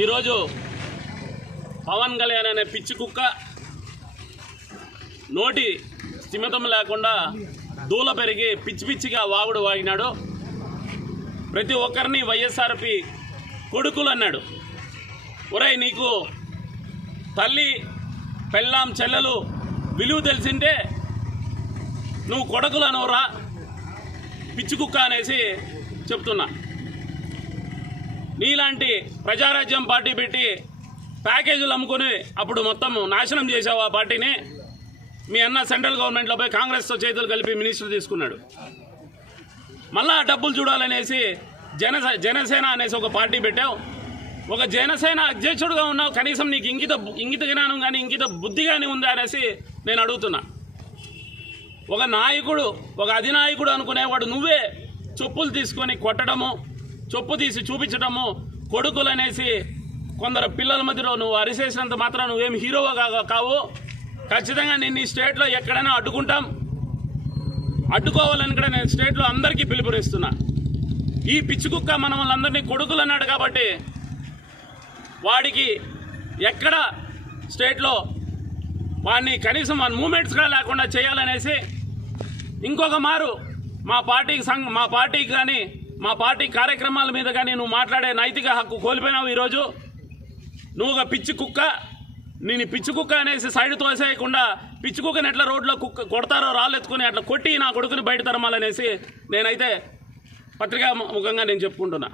ఈరోజు పవన్ కళ్యాణ్ అనే పిచ్చి కుక్క నోటి స్థిమితం లేకుండా దూల పెరిగి పిచ్చి పిచ్చిగా వాగుడు వాగినాడు. ప్రతి ఒక్కరిని వైఎస్ఆర్పి కొడుకులు అన్నాడు. ఒరేయ్, నీకు తల్లి పెళ్ళాం చెల్లెలు విలువ తెలిసింటే నువ్వు కొడుకులు అనవరా పిచ్చి కుక్క అనేసి చెప్తున్నా. నీలాంటి ప్రజారాజ్యం పార్టీ పెట్టి ప్యాకేజీలు అమ్ముకొని అప్పుడు మొత్తం నాశనం చేసావు ఆ పార్టీని. మీ అన్న సెంట్రల్ గవర్నమెంట్లో పోయి కాంగ్రెస్తో చేతులు కలిపి మినిస్టర్ తీసుకున్నాడు. మళ్ళా డబ్బులు చూడాలనేసి జనసేన అనేసి ఒక పార్టీ పెట్టావు. ఒక జనసేన అధ్యక్షుడుగా ఉన్నావు, కనీసం నీకు ఇంగిత జ్ఞానం కానీ ఇంగిత బుద్ధి కానీ ఉందా అనేసి నేను అడుగుతున్నా. ఒక నాయకుడు, ఒక అధినాయకుడు అనుకునేవాడు నువ్వే చెప్పులు తీసుకొని కొట్టడము, చొప్పు తీసి చూపించడము, కొడుకులు అనేసి కొందరు పిల్లల మధ్యలో నువ్వు అరిసేసినంత మాత్రం నువ్వేం హీరోగా కావు. ఖచ్చితంగా నేను ఈ స్టేట్లో ఎక్కడైనా అడ్డుకుంటాం. అడ్డుకోవాలని కూడా నేను స్టేట్లో అందరికీ పిలుపునిస్తున్నా. ఈ పిచ్చి కుక్క మన వాళ్ళందరినీ కొడుకులు అన్నాడు కాబట్టి వాడికి ఎక్కడ స్టేట్లో వాడిని కనీసం వన్ మూమెంట్స్ కూడా లేకుండా చేయాలనేసి ఇంకొక మారు మా పార్టీకి కానీ మా పార్టీ కార్యక్రమాల మీద కానీ నువ్వు మాట్లాడే నైతిక హక్కు కోల్పోయినావు. ఈరోజు నువ్వు ఒక పిచ్చి కుక్క, నేను పిచ్చి కుక్క అనేసి సైడ్ తోసేయకుండా పిచ్చి కుక్కని ఎట్లా రోడ్లో కొడతారో రాళ్ళు ఎత్తుకుని అట్లా కొట్టి నా కొడుకుని బయట తరమాలనేసి నేనైతే పత్రికా ముఖంగా నేను చెప్పుకుంటున్నా.